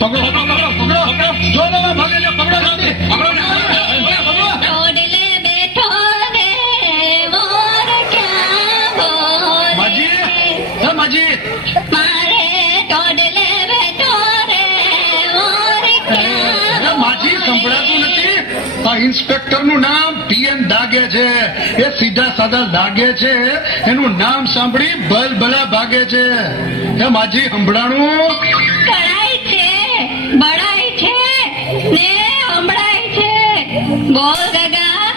પકડો પકડો પકડો પકડો જો લો ભાગે લે પકડો જલ્દી પકડો ને ટોડલે બેઠો રે મોર ક્યાં બોલે માજી હે માજી મારે ટોડલે બેઠો રે મોર ક્યાં એ માજી સંભળાતું નથી આ ઇન્સ્પેક્ટર નું નામ પીએન દાગે છે એ સીધા સાદા દાગે છે એનું નામ સાંભળી ભલભલા ભાગે છે હે માજી સંભળાણું કળાય છે બળાય છે ને હંભળાય છે બોલ ગગા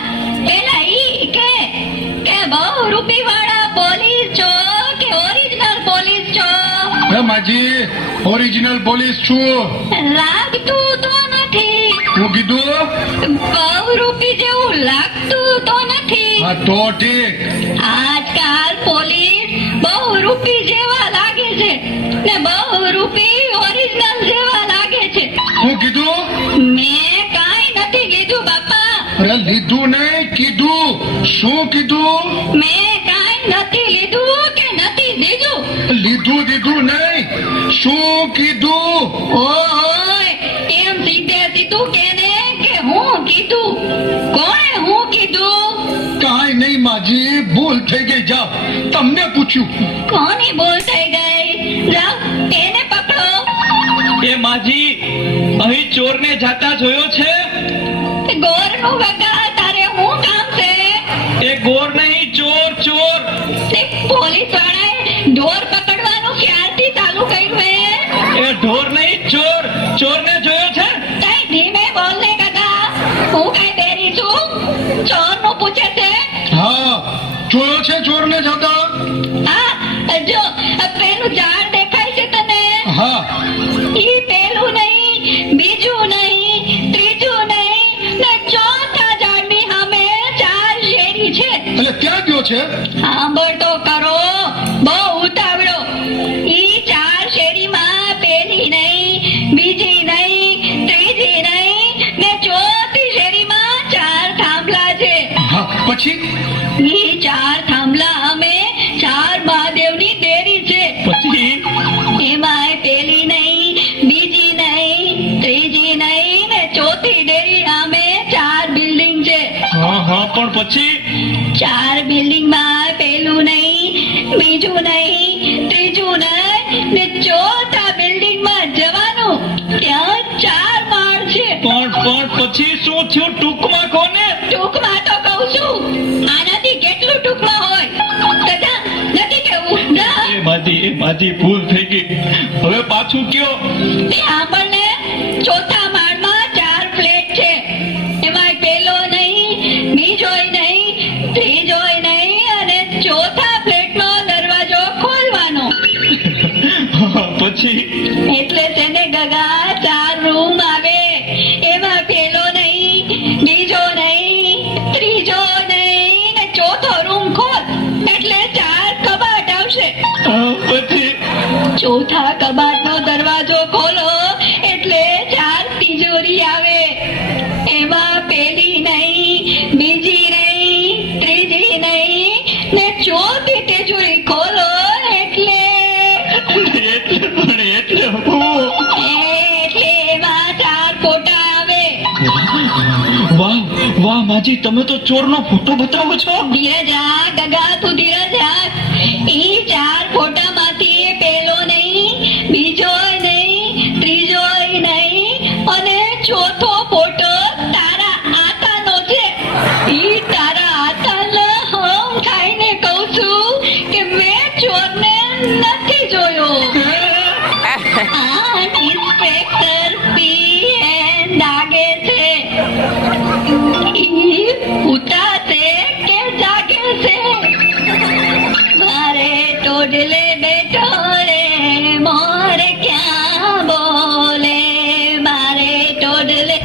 પેલા ઈ કે બહુ રૂપી વાળા પોલીસ છો કે ઓરિજિનલ પોલીસ છો હે માજી ઓરિજિનલ પોલીસ છું લાગતું તો નથી હું કીધું બહુ રૂપી જેવું લાગતું તો નથી હા તો ઠીક આજકાલ પોલીસ બહુ રૂપી જેવા લાગે છે ને બહુ રૂપી ઓરિજિનલ જેવા લાગે છે હું કીધું મેં કાંઈ નથી લીધું બાપા અરે લીધું નહીં કીધું શું કીધું મેં કાંઈ નથી લીધું કે નથી દીધું લીધું દીધું નહીં શું કીધું ઓય એમ સીધે સીધું કેને કે હું કીધું કોણે હું કીધું કાંઈ નહીં માજી ભૂલ થઈ ગઈ જાઓ તમને પૂછ્યું કોની ભૂલ થઈ ગઈ જાઓ એને પકડો એ માજી અહીં ચોરને જાતા જોયો છે ગોરનું ગગા તારે હું કામ છે એ ગોર નહીં ચોર ચોર તે પોલીસ વાળાએ ઢોર પકડવાનું ક્યારથી ચાલુ કર્યું હે એ ઢોર નહીં ચોર ચોરને જોયો છે કઈ ધીમે બોલ ને ગગા હું કઈ બેરી છું ચોરનું પૂછે છે હા જોયો છે ચોરને જતા હા જો પેલું ઝાડ દેખાય છે તને હા ઈ પેલું નહીં બીજું નહીં ત્રીજું નહીં ને ચોથા ઝાડની સામે 4 શેરી છે એટલે ક્યાં ગયો છે સાંભળ તો કરો બહુ ઉતાવળો ઈ 4 શેરીમાં પેલી નહીં બીજી નહીં ત્રીજી નહીં ને ચોથી શેરીમાં 4 થાંભલા છે હા પછી ઈ 4 થાંભલા અમે 4 મહાદેવની દેરી છે પછી એમાંય પેલી નહીં બીજી નહીં ત્રીજી નહીં ને ચોથી ડેરી સામે 4 બિલ્ડિંગ છે હા હા પણ પછી 4 બિલ્ડિંગમાં પેલું નહીં બીજું નહીં ત્રીજું નહીં ને ચોથા બિલ્ડિંગમાં જવાનું ત્યાં 4 માળ છે પણ પછી શું થયું ટૂંકમાં કોને ટૂંકમાં તો કહું છું આનાથી કેટલું ટૂંકમાં હોય તથા નથી કેવું જા. એ માજી ભૂલ થઈ ગઈ હવે પાછું કયો તે આપણને ચોથા માળમાં 4 ફ્લેટ છે એમાં પેલો નહીં બીજોય નહીં ત્રીજોય નહીં અને ચોથા ફ્લેટનો દરવાજો ખોલવાનો પછી એટલે તેને ગગા 4 રૂમ આવે એમાં પેલો નહીં બીજો નહીં ત્રીજો નહીં ને ચોથો રૂમ ખોલ એટલે 4 કબાટ આવશે પછી ચોથા કબાટનો દરવાજો ખોલો એટલે 4 તિજોરી આવે એમાં પેલી નહીં બીજી નહીં ત્રીજી નહીં ને ચોથી તિજોરી ખોલો એટલે એટલે હું એમાં 4 ફોટા આવે વાહ માજી તમે તો ચોરનો ફોટો બતાવો છો ધીરજ રાખ ગગા તું ધીરજ રાખ ઈ 4 ફોટામાંથી પેલો નહીં બીજો નહીં ત્રીજો નહીં અને ચોથો ફોટો તારા આતાનો છે ઈ તારા આતાના હમ ખાઈને કહું છું કે મેં ચોરને નથી જોયો આ ઇન્સ્પેક્ટર પીએન દાગે છે ઈ ઉતા છે કે જાગે છે મારે ટોડલે બેઠો રે મોર ક્યાં બોલે મારે ટોડલે